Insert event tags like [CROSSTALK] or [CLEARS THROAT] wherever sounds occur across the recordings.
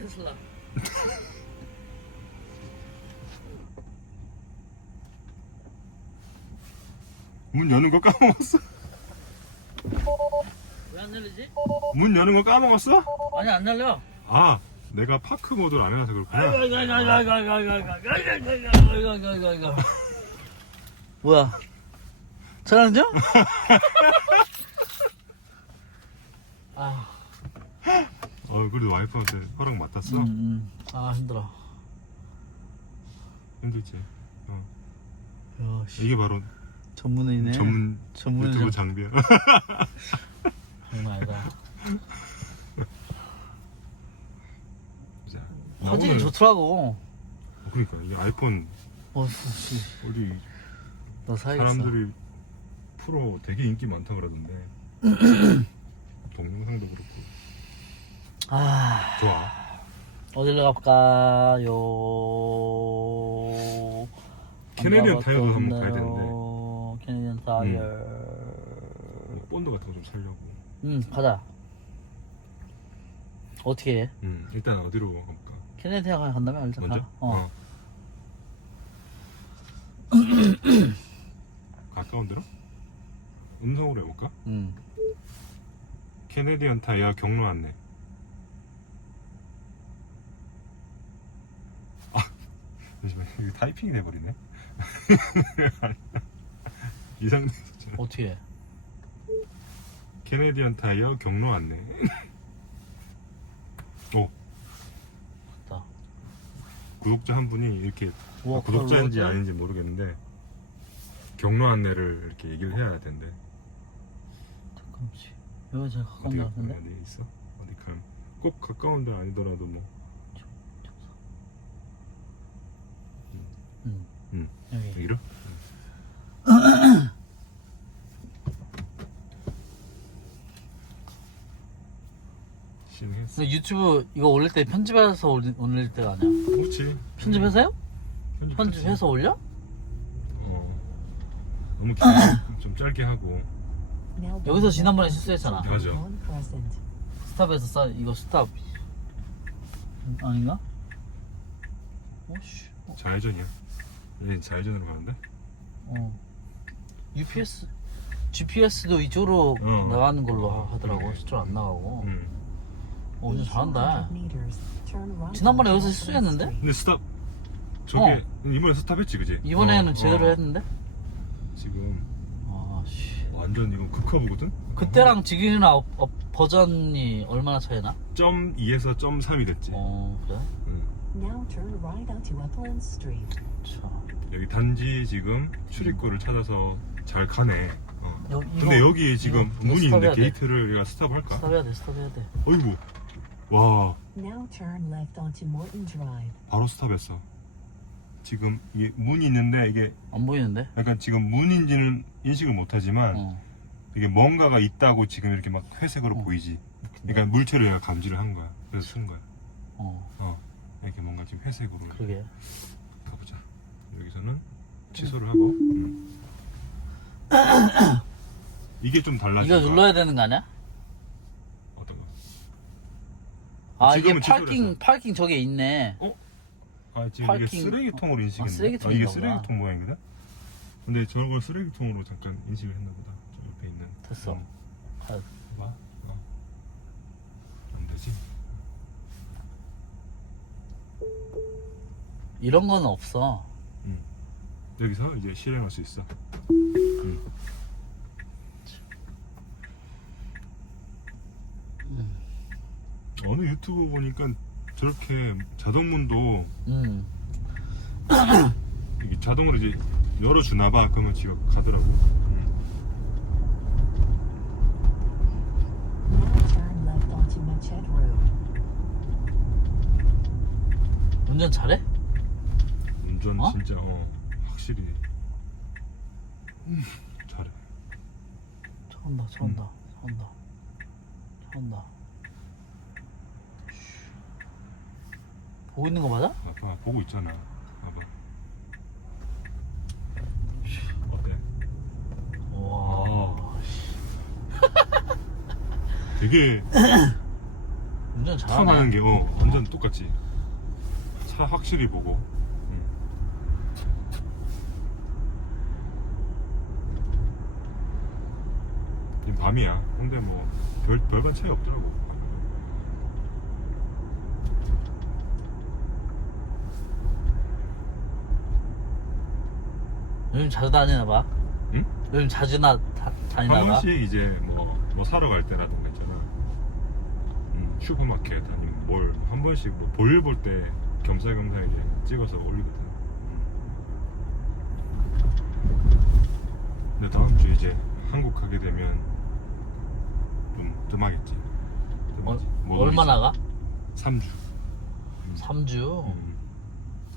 테슬라. 문 여는 거 까먹었어? 왜안 열리지? 문 여는 거 까먹었어? 아니 안 열려. 아 내가 파크 모드를 안 해놔서 그렇구나 아이고 아이고 아이고 아이고 아이고 아이고 아이고 아이고 아이고 아이고 아이고 아이고 아이고 뭐야? 촬영죠? 아, 어 그래도 와이프한테 허락 맡았어? 음, 음. 아 힘들어. 힘들지 어. 야, 씨. 이게 바로 전문이네. 전문 전문 유튜브 장비야 [LAUGHS] 장난 아니다. 자, 나 사진이 오늘- 좋더라고. 어, 그러니까 이 아이폰 어, 씨, 우리 너 사야겠어. 사람들이 프로 되게 인기 많다 그러던데 [CLEARS THROAT] 동영상도 그렇고 아, 좋아 어디로 가볼까요? 캐네디언 안 타이어도 한번 가야 데로. 캐네디언 타이어. 뭐 본드 같은 거 좀 살려고 응, 가자. 어떻게 해? 음, 일단 어디로 가볼까 캐네디언 간다면 일단 먼저? 가. 어. [CLEARS THROAT] 가까운 데로? 음성으로 해볼까? 응. 캐네디언 타이어 경로 안내 아 잠시만 이거 타이핑이 돼버리네 [LAUGHS] 이상됐잖아 어떻게 해? 캐네디언 타이어 경로 안내 [LAUGHS] 오 나. 구독자 한 분이 이렇게 우와, 구독자인지 그걸 아닌지 모르겠는데 경로 안내를 이렇게 얘기를 해야 된대 잠깐만요. 여기 제일 가까운 데 어디가 같은데? 어디 있어? 어디 가면 꼭 가까운 데 아니더라도 뭐 응. 응. 여기. 여기로? 근데 유튜브 이거 올릴 때 편집해서 올리, 올릴 때가 아니야. 그렇지 편집해서요? 편집했지. 편집해서 올려? 어. 너무 길게 좀 짧게 하고 여기서 지난번에 실수했잖아. 맞아. 스탑에서 싸 이거 스탑 아닌가? 오씨. 어, 좌회전이야 이제 좌회전으로 가는데? 어. UPS, GPS도 이쪽으로 어. 나가는 걸로 하- 하더라고. 저쪽 안 나가고. 응. 어, 운전 잘한다. 지난번에 여기서 실수했는데? 근데 스탑 저게 이번에 스탑했지 그지? 이번에는 어, 제대로 어. 했는데? 지금 아, 씨. 완전 이거 극커브거든? 그때랑 지금이나 업, 업 버전이 얼마나 차이나? 점 2에서 점 3이 됐지 어, 그래? 응. Now turn right onto Upland Street. 자. 여기 단지 지금 출입구를 찾아서 잘 가네 어. 여기, 근데 이거- 여기 지금 이거- 문이 있는데 돼. 게이트를 얘가 스탑할까? 스탑해야 돼, 스탑해야 돼. 어이구 와 Now turn left onto Morton Drive. 바로 스탑했어 지금 이게 문이 있는데 이게 안 보이는데? 약간 지금 문인지는 인식을 못하지만 어. 이게 뭔가가 있다고 지금 이렇게 막 회색으로 어. 보이지 그러니까 물체를 얘가 감지를 한 거야 그래서 쓴 거야 어, 어 이렇게 뭔가 지금 회색으로 그러게. 여기서는 취소를 하고 음. 이게 좀 달라진 이거. 눌러야 되는 거 아니야? 어떤 거? 아, 이게 지금은 취소를 파킹, 했어. 파킹 저게 있네. 아 지금 이게 파킹- 쓰레기통으로 인식했네 아, 쓰레기통인가 이게 보다. 쓰레기통 모양이거든 근데 저걸 쓰레기통으로 잠깐 인식을 했나 보다 저 옆에 있는 됐어. 어, 가- 봐봐 어. 안 되지? 이런 거는 없어. 여기서 이제 실행할 수 있어 음. 어느 유튜브 보니까 저렇게 자동문도 음. 이게 자동으로 이제 열어주나 봐 그러면 지가 가더라고. 운전 잘해? 운전 어? 진짜 어 확실히 음, 잘해 차 온다, 차 온다, 차 온다. 차 온다. 보고 있는 거 맞아? 아빠 보고 있잖아 봐봐 어때? 와. [LAUGHS] 되게 운전 잘하네. 게 어, 완전 똑같지. 차 확실히 보고. 응. 지금 밤이야. 근데 뭐 별, 별반 차이 없더라고. 요즘 자주 다니나 봐. 응? 요즘 자주 나 다, 다니나 한 봐. 번씩 이제 뭐, 뭐 사러 갈 때라든가 있잖아. 음, 슈퍼마켓 아니면 뭘 한 번씩 뭐 볼일 볼 때 겸사겸사 이제 찍어서 올리거든. 음. 근데 다음 주 이제 한국 가게 되면 좀 뜸하겠지. 어, 뜸하지. 뭐 얼마나 가? 3주. 3주. 음.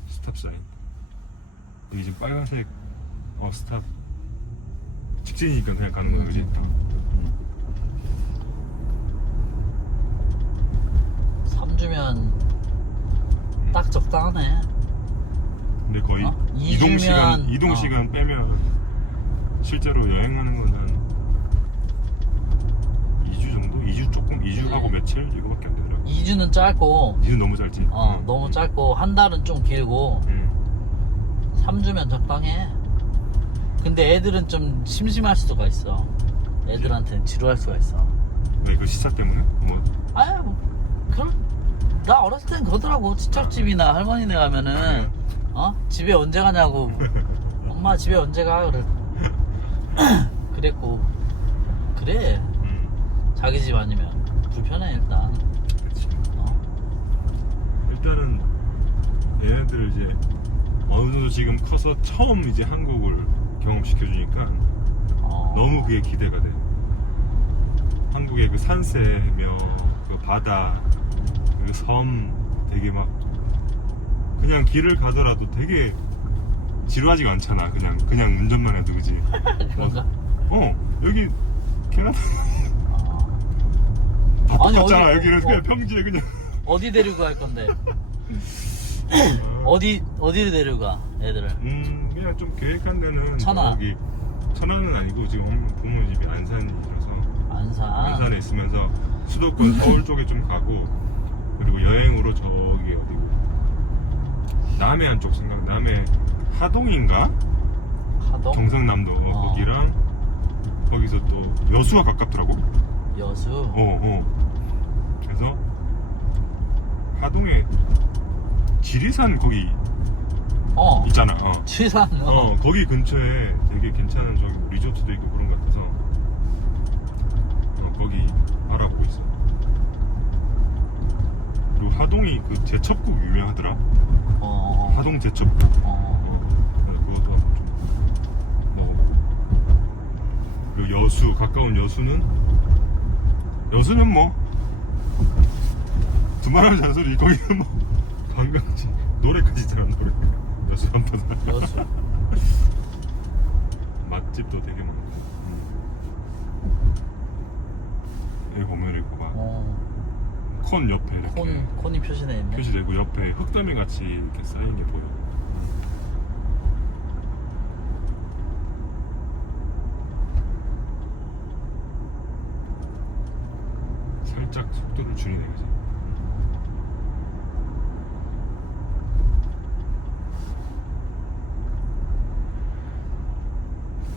스탑 사인. 여기 지금 빨간색 어 스탑 직진이니까 그냥 가는 거야, 그지? 음. 3주면 딱 적당하네. 근데 거의 어? 이동 이주면- 시간 이동 어. 시간 빼면 실제로 여행하는 거는 2주 정도? 2주 조금? 2주하고 네. 며칠 이거밖에 안 되더라고. 2주는 짧고, 2주 너무 짧지. 어, 응. 너무 짧고, 한 달은 좀 길고, 응. 3주면 적당해. 근데 애들은 좀 심심할 수가 있어. 애들한테는 지루할 수가 있어. 왜그 시차 때문에? 뭐 아야, 뭐, 그럼, 나 어렸을 땐 그러더라고. 친척집이나 할머니네 가면은, 어? 집에 언제 가냐고. 엄마 집에 언제 가? 그래. [LAUGHS] [CLEARS THROAT] 그랬고. 그래. 응. 자기 집 아니면. 불편해, 일단. 그치. 어. 일단은 얘네들 이제 어느 정도 지금 커서 처음 이제 한국을 경험시켜 주니까 어. 너무 그게 기대가 돼. 한국의 그 산세며 그 바다, 그섬 되게 막 그냥 길을 가더라도 되게 지루하지가 않잖아. 그냥 그냥 운전만 해도 그지. [LAUGHS] 그런가? 어 여기 캐나다 어. 다 아니, 똑같잖아. 어디- 여기는 어. 그냥 평지에 그냥. 어디 데리고 갈 건데? [LAUGHS] 어디, 어디를 데리고 가, 애들을? 음 그냥 좀 계획한 데는 천안. 여기 천안은 아니고 지금 부모 집이 안산이라서 안산. 안산에 있으면서 수도권 서울 [LAUGHS] 쪽에 좀 가고 그리고 여행으로 저기 어디고 남해 한쪽 생각 남해 하동인가 하동? 경상남도 어, 어. 거기랑 거기서 또 여수가 가깝더라고 여수? 어 어 그래서 하동에 지리산 거기 어. 있잖아 어. 취산. 어. 어, 거기 근처에 되게 괜찮은 저기 뭐 리조트도 있고 그런 것 같아서 어, 거기 알아보고 있어. 그리고 하동이 그 제첩국 유명하더라. 어. 어. 하동 제첩국. 어. 어, 그것도 한번 좀 먹어보고. 그리고 여수 가까운 여수는 여수는 뭐 두말하면 잔소리 거기는 뭐 관광지 노래까지 있잖아 노래 여수 한바다 여수. [LAUGHS] 맛집도 되게 많고. 여기 보면 이거 봐. 어. 콘 옆에 이렇게 콘, 콘이 표시되어 있네. 표시되고 옆에 흙더미 같이 이렇게 쌓인 게 보여. 살짝 속도를 줄이네, 그지?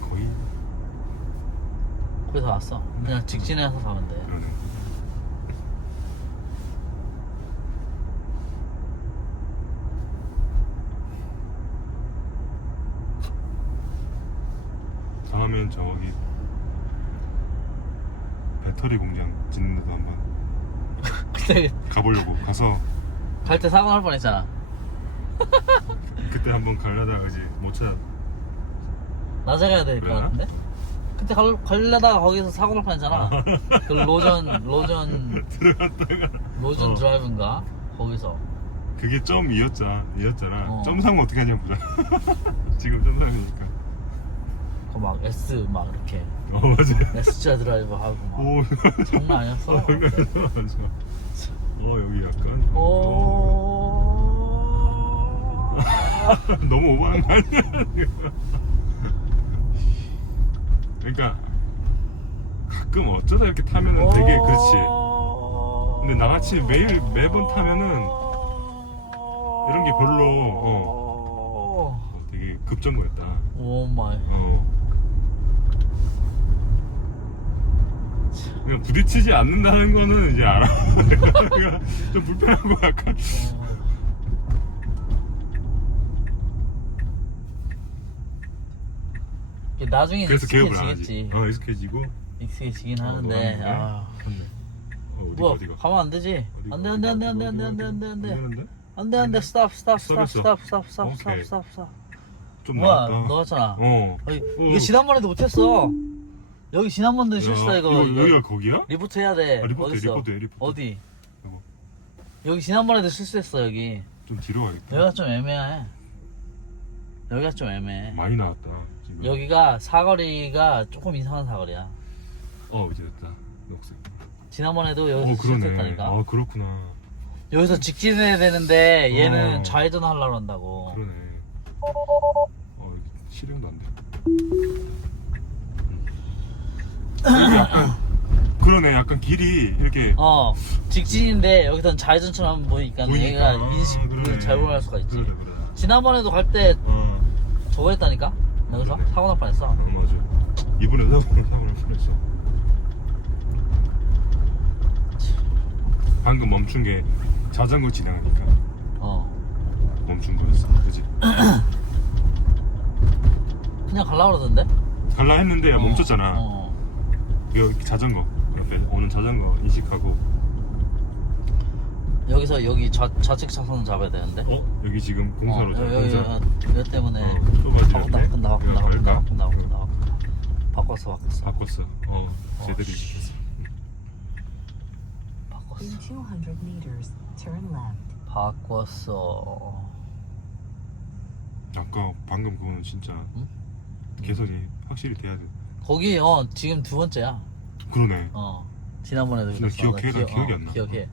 거의 거기서 왔어. 그냥 직진해서 가면 돼. 그러네. 다음엔 저기 배터리 공장 짓는 데도 한번 그때 가보려고 가서 갈 때 사고 날 뻔했잖아. [LAUGHS] 그때 한번 가려다가 이제 못 찾아 낮에 가야 될 것 그래요? 같은데? 그때 갈, 가려다가 거기서 사고 날 뻔했잖아. 그 로전, 로전, [LAUGHS] 들어갔다가 로전 어. 드라이브인가? 거기서. 그게 점 2였잖아 2였잖아 어. 점 3은 어떻게 하냐 보자 [LAUGHS] 지금 점 3이니까 그 막 S 막 이렇게 어 맞아 S자 드라이브 하고 막 오 장난 아니었어. 어, 맞아. 어 여기 약간 오. 너무 오버한 거 아니야? 그러니까 가끔 어쩌다 이렇게 타면은 되게 그렇지. 근데 나같이 매일 매번 타면은 이런 게 별로, 어. 어, 되게 급정거였다. 오 마이. 어. 그냥 부딪히지 않는다는 거는 이제 알아. [LAUGHS] 내가 좀 불편하고 약간. 나중에 그래서 개업을 안 익숙해지겠지. 어, 익숙해지고. 익숙해지긴 어, 하는데. 너무 아. 어, 어디 뭐 어디가? 가면 안 되지. 어디가? 안돼 안돼 안돼 안돼? 안돼 안돼 안돼 안돼 되는데? 안돼 안돼 스탑 스탑 스탑 스톱했어. 스탑 스탑 스탑 스탑 오케이. 스탑 스탑 좀 뭐야 나왔다. 넣었잖아. 어. 아니, 어. 이거 지난번에도 못했어. 여기 지난번도 실수다 야, 이거. 이거 여기가 거기야? 리포트 해야 돼. 아, 리포트, 어딨어? 리포트, 리포트. 어디? 이거. 여기 지난번에도 실수했어 여기. 좀 뒤로 가야겠다. 여기가 좀 애매해. 여기가 좀 애매해. 많이 나왔다. 지금. 여기가 사거리가 조금 이상한 사거리야. 어 이제 됐다. 녹색. 지난번에도 여기서 어 그러네. 실수했다니까. 아 그렇구나. 여기서 직진해야 되는데 얘는 어. 좌회전 하려고 한다고. 그러네. 어 이게 실행도 안 돼. 여기 약간 그러네. 약간 길이 이렇게 어 직진인데 여기선 좌회전처럼 보니까 보이니까. 얘가 아, 인식을 그러네. 잘못할 수가 있지. 그러네 그러네. 지난번에도 갈 때 어. 저거 했다니까? 여기서 그래. 사고 날 뻔했어. 어 맞아. 이번에 사고 사고를 뻔했어. 방금 멈춘 게 자전거 지나가니까 어 멈춘 거였어. 그지? 그냥 갈라 그러던데? 갈라 했는데 어, 멈췄잖아. 어. 그 자전거 옆에 오는 자전거 인식하고 여기서 여기 좌, 좌측 차선 잡아야 되는데. 어 여기 지금 공사로 어, 자 여기, 여기, 공사. 여기, 이것 때문에 어, 좁아지는데? 바꾼다 바꾼다 바꾼다 바꾼다 갈까? 바꾼다 바꾼다 바꾼다 바꿨어 바꿨어 바꿨어. 어 어, 제대로 씨. 인식했어. 바꿨어 In 200 meters, turn left. 바꿨어 아까 방금 그거는 진짜 응? 개선이 확실히 돼야 돼. 거기 어 지금 두 번째야 그러네. 어 지난번에도 나 그랬어 기억해, 나 기억- 기억이 어, 안 나. 기억해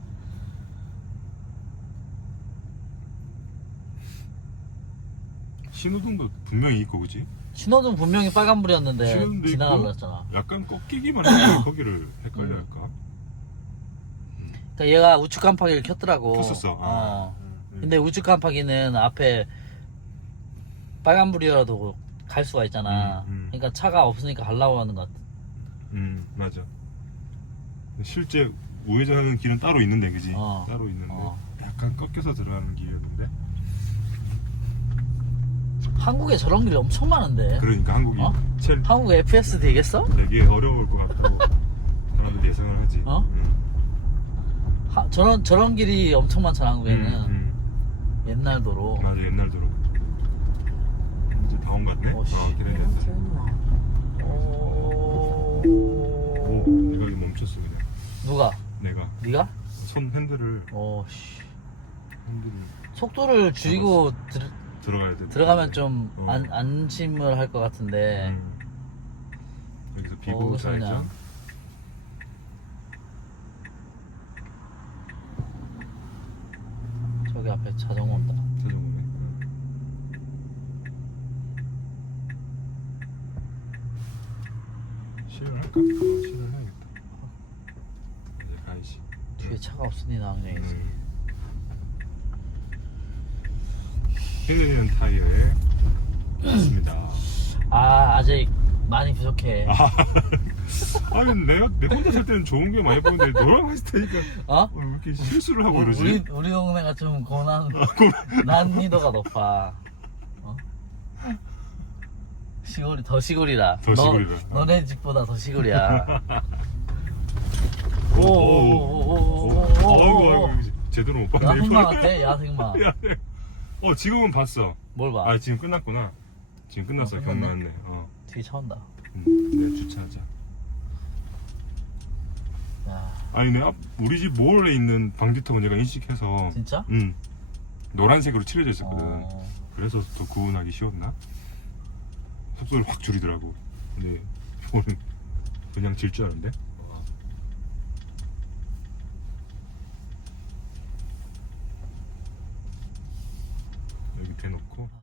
신호등도 분명히 있고 그지? 신호등 분명히 빨간불이었는데 있고 했잖아 약간 꺾이기만 했는데 [COUGHS] 거기를 헷갈려 음. 할까? 그러니까 얘가 우측 깜빡이를 켰더라고 켰었어. 아. 어. 음. 근데 우측 깜빡이는 앞에 빨간불이라도 갈 수가 있잖아 음, 음. 그러니까 차가 없으니까 가려고 하는 것 같아 음 맞아. 실제 우회전하는 길은 따로 있는데 그지? 어. 따로 있는데 어. 약간 꺾여서 들어가는 길이었는데 한국에 저런 길이 엄청 많은데 그러니까 한국이 어? 제일 한국 FS 되겠어? 되게 어려울 것 같고 사람들 예상을 하지. 어? 음. 하- 저런 저런 길이 엄청 많잖아 한국에는 음, 옛날 도로 음. 맞아 옛날 도로. 이제 다온 것 같네. 어, 씨. 아, 그래. Now turn left. 오... 오, 내가 이거 멈췄어 그냥. 누가? 내가 네가? 손 핸들을 오씨 핸들을 속도를 줄이고 들, 들어가야 돼. 들어가면 좀 어. 안, 안심을 할 것 같은데 음. 여기서 비보 거기서 그냥. 좌회전. 저기 앞에 자전거 온다 자전거네. 할까? 어, 시를 해야겠다. 이제 가야지. 뒤에 차가 없으니 나중에지 음. 힐리는 타이어에 있습니다. 아 아직 많이 부족해 [LAUGHS] 아니 내가 내 혼자 살 때는 좋은 게 많이 보이는데 너랑 했을 때니까 어? 왜 이렇게 실수를 하고 우리, 그러지? 우리 우리 동네가 좀 고난 난이도가 높아 어? 시골이 더 시골이라 더 시골이다. 너, 너네 집보다 더 시골이야 [LAUGHS] 오, 오, 오오오 오 오 오 오 아이고 아이고 제대로 못 봤네. 야생마. 같아 야생마 야, [LAUGHS] 어 지금은 봤어. 뭘 봐? 아 지금 끝났구나. 지금 끝났어 어, 경마 끝났네. 네 어. 뒤에 차 온다 음, 내 주차하자. 야 아니 내 앞 우리 집 모을에 있는 방지턱은 내가 인식해서 진짜? 음 노란색으로 칠해져 있었거든. 어, 그래서 더 구분하기 쉬웠나? 속도를 확 줄이더라고. 근데 이거는 그냥 질 줄 알았는데.